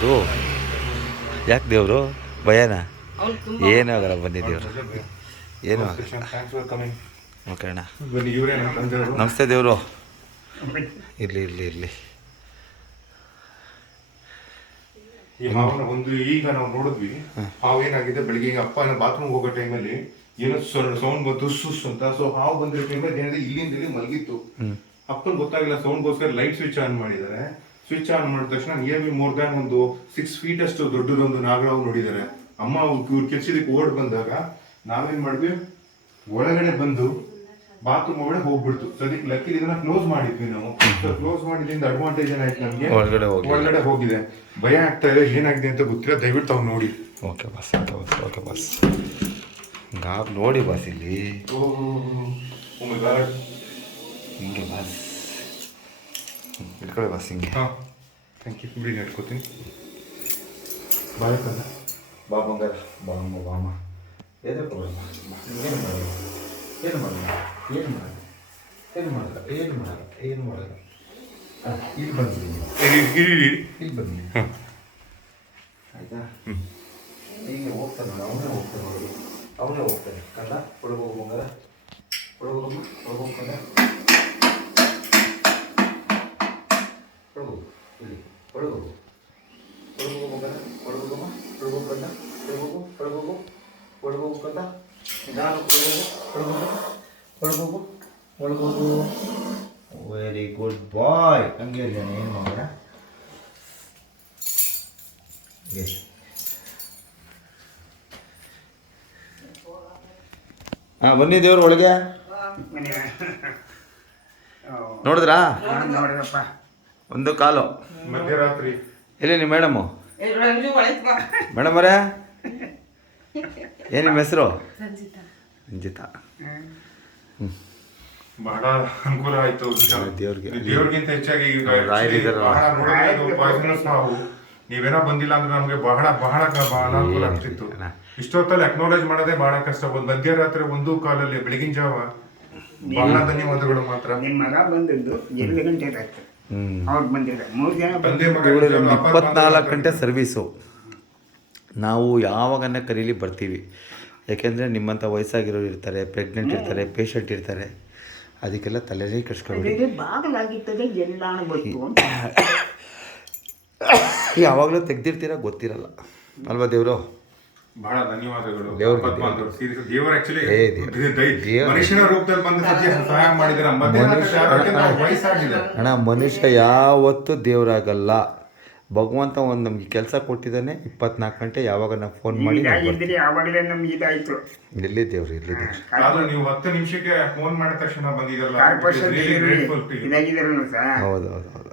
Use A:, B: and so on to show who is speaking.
A: ಹೌದು ಯಾಕೆ ದೇವರು? ಭಯನಾ? ಏನೂ ಆಗಲ್ಲ ಬನ್ನಿ ದೇವರು. ಏನು ಓಕೆ ಅಣ್ಣ
B: ಬನ್ನಿ ಇವರೇ ನಮ್ಮ
A: ನಮಸ್ತೆ ದೇವರು. ಇರಲಿ ಇರಲಿ ಇರಲಿ.
B: ಒಂದು ಈಗ ನಾವು ನೋಡಿದ್ವಿ. ಹಾವು ಏನಾಗಿದೆ? ಬೆಳಿಗ್ಗೆ ಈಗ ಅಪ್ಪ ಬಾತ್ರೂಮ್ ಹೋಗೋ ಟೈಮಲ್ಲಿ ಏನೋ ಸೌಂಡ್ ಬಂತು ಸುಸ್ ಅಂತ. ಸೊ ಹಾವು ಬಂದಿರೋ ಟೈಮಲ್ಲಿ ಏನಿದೆ ಇಲ್ಲಿಂದ ಇಲ್ಲಿ ಮಲಗಿತ್ತು. ಅಪ್ಪನ ಗೊತ್ತಾಗಿಲ್ಲ ಸೌಂಡ್ಗೋಸ್ಕರ ಲೈಟ್ ಸ್ವಿಚ್ ಆನ್ ಮಾಡಿದ್ದಾರೆ. ಸ್ವಿಚ್ ಆನ್ ಮಾಡಿದ ತಕ್ಷಣ ನಿಯರ್ಲಿ ಮೋರ್ ದ್ಯಾನ್ ಒಂದು ಸಿಕ್ಸ್ ಫೀಟ್ ಅಷ್ಟು ದೊಡ್ಡದೊಂದು ನಾಗರಾವ್ ನೋಡಿದ್ದಾರೆ. ಅಮ್ಮ ಇವ್ರು ಕೆಲ್ಸಿದಕ್ಕೆ ಓಡ್ ಬಂದಾಗ ನಾವೇನ್ ಮಾಡಿದ್ವಿ? ಒಳಗಡೆ ಬಂದು ಬಾತ್ರೂಮ್ ಒಳಗಡೆ ಹೋಗ್ಬಿಡ್ತು. ಅದಕ್ಕೆ ಲಕ್ಕಿ ಇದನ್ನ ಕ್ಲೋಸ್ ಮಾಡಿದ್ವಿ ನಾವು. ಕ್ಲೋಸ್ ಮಾಡಿದ್ರಿಂದ ಅಡ್ವಾಂಟೇಜ್ ಏನಾಯ್ತು ನಮ್ಗೆ?
A: ಒಳಗಡೆ ಹೋಗಿ
B: ಒಳಗಡೆ ಹೋಗಿದೆ. ಭಯ ಆಗ್ತಾ ಇದೆ ಏನಾಗಿದೆ ಅಂತ ಗೊತ್ತಿಲ್ಲ. ದಯವಿಟ್ಟು ತಾವು ನೋಡಿ.
A: Okay bus okay bus okay ಬಸ್ ಗಾಬ್ ನೋಡಿ ಬಸ್ ಇಲ್ಲಿ. ಹಿಂಗೆ ಬಸ್ ಇಟ್ಕೊಳ್ಳಿ ಬಸ್ ಹಿಂಗೆ
B: ಥ್ಯಾಂಕ್ ಯು ಬಿಡಿ ನೆಟ್ಕೋತೀನಿ ಬಾಯಕ್ಕಲ್ಲ
A: ಬಾ ಬಂಗಾರ. ಬಾ ಅಮ್ಮ ಬಾ ಅಮ್ಮ. ಎದಕ್ಕೆ ಏನು ಮಾಡಲ್ಲ ಏನು ಮಾಡಲ್ಲ ಏನು ಮಾಡಲ್ಲ ಏನು ಮಾಡಲ್ಲ ಏನು ಮಾಡಲ್ಲ ಏನು ಮಾಡಲ್ಲ ಹಾಂ ಇಲ್ಲಿ ಬಂದಿದ್ದೀನಿ ಇಲ್ಲಿ ಬನ್ನಿ ಆಯ್ತಾ? ಹೀಗೆ ಹೋಗ್ತಾನೆ ನೋಡಿ. ಅವನೇ ಹೋಗ್ತಾನೆ ನೋಡಿ. ಅವನೇ ಹೋಗ್ತಾನೆ. ಕಲ್ಲ ಒಳಗೆ ಹೋಗು ಬಂಗಾರ. ಒಳಗೆ ಹೋಗಮ್ಮ ಒಳಗೆ ಹೋಗ್ಕೊಂಡ ಒಳಗೆ ಹೋಗು ಇಲ್ಲಿ ಒಳಗೆ ಹೋಗು ಒಳಗೆ ಹೋಗು ಬಂಗಾರ ಒಳಗೆ ಹೋಗಮ್ಮ ಒಳಗೆ ಹೋಗ್ಕೊಂಡ ಒಳಗೆ ಹೋಗು ಒಳಗೆ ಹೋಗು ಒಳಗೆ ಹೋಗ್ಕೊಂಡ ವೆರಿ ಗುಡ್ ಬಾಯ್ ಹಂಗೆ ಇದ್ದಾನೆ ಏನು ಮಗ ಎಸ್ ಹಾಂ ಬನ್ನಿ ದೇವ್ರ ಒಳಗೆ. ನೋಡಿದ್ರಾ? ಒಂದು ಕಾಲು.
B: ಮಧ್ಯರಾತ್ರಿ.
A: ಎಲ್ಲಿ ನಿಮ್ಮ ಮೇಡಮು? ಮೇಡಮ್ ಅವರೇ ಏನು ನಿಮ್ಮ ಹೆಸರು? ರಂಜಿತಾ
B: ಬಹಳ ಅನುಕೂಲ ಆಯ್ತು.
A: ದೇವ್ರಿಗೆ.
B: ದೇವ್ರಿಗಿಂತ ಹೆಚ್ಚಾಗಿ ಈಗ. ಬಹಳ poisonous ಹಾವು ನೀವೇನೋ ಬಂದಿಲ್ಲ ಅಂದ್ರೆ ನಮಗೆ ಬಹಳ ಬಹಳ ಅನುಕೂಲ ಆಗ್ತಿತ್ತು. ಇಷ್ಟೊತ್ತಲ್ಲಿ ಅಕ್ನಾಲೇಜ್ ಮಾಡೋದೇ ಬಹಳ ಕಷ್ಟ. ಒಂದು ಮಧ್ಯರಾತ್ರಿ ಒಂದು ಕಾಲಲ್ಲಿ ಬೆಳಗಿನ ಜಾವ. ಬಹಳ ಧನ್ಯವಾದಗಳು ಮಾತ್ರ.
C: ನಿಮ್ಮ ಮಗ ಬಂದಿದ್ದು ಎರಡು ಗಂಟೆ ಆಯ್ತು. ಅವ್ರು ಬಂದಿಲ್ಲ ಮೂರು ಜನ
A: ಇಪ್ಪತ್ನಾಲ್ಕು ಗಂಟೆ ಸರ್ವೀಸು ನಾವು ಯಾವಾಗನ್ನ ಕರೀಲಿ ಬರ್ತೀವಿ. ಯಾಕೆಂದರೆ ನಿಮ್ಮಂಥ ವಯಸ್ಸಾಗಿರೋರು ಇರ್ತಾರೆ ಪ್ರೆಗ್ನೆಂಟ್ ಇರ್ತಾರೆ ಪೇಷಂಟ್ ಇರ್ತಾರೆ. ಅದಕ್ಕೆಲ್ಲ ತಲೆನೇ
C: ಕಟ್ಸ್ಕೊಂಡು ಬಾಗಿಲಾಗಿರ್ತದೆ
A: ಯಾವಾಗಲೂ ತೆಗ್ದಿರ್ತೀರ ಗೊತ್ತಿರಲ್ಲ. ಅಲ್ವಾ ದೇವರು?
B: ಬಹಳ ಧನ್ಯವಾದಗಳು.
A: ದೇವ್ರಿಗೆ
B: ಆಪತ್ಬಾಂಧವರು. ದೇವರು ಆಕ್ಚುಲಿ
A: ಏ ದೇವ್ರು. ದೇವ್ರು.
B: ಮನುಷ್ಯನ ರೂಪದಲ್ಲಿ ಬಂದು ಸಹಾಯ ಮಾಡಿದಾರೆ ಮಧ್ಯರಾತ್ರಿ ವಯಸ್ಸಾಗಿದೆ.
A: ಅಣ್ಣ ಮನುಷ್ಯ ಯಾವತ್ತೂ ದೇವರಾಗಲ್ಲ. ಭಗವಂತ ಒಂದು ನಮಗೆ ಕೆಲಸ ಕೊಟ್ಟಿದ್ದಾನೆ ಇಪ್ಪತ್ನಾಲ್ಕು ಗಂಟೆ ಯಾವಾಗ ನಾವು ಫೋನ್ ಮಾಡಿ ನಾವು ದೇವ್ರಿ
C: ಇದಾಗಿದ್ರೆ ಆವಾಗಲೇ ನಮ್ಗೆ ಇದಾಯ್ತು.
A: ಎಲ್ಲಿ ದೇವ್ರು ಎಲ್ಲಿ ದೇವ್ರು?
B: ಆದ್ರೆ ನೀವು ಹತ್ತು ನಿಮಿಷಕ್ಕೆ ಫೋನ್ ಮಾಡಿದ ತಕ್ಷಣ ಬಂದಿದ್ರಲ್ಲ
C: ಕಾರ್ಪೊರೇಷನ್
B: to
C: ಸರ್.
A: ಹೌದು ಹೌದು ಹೌದು.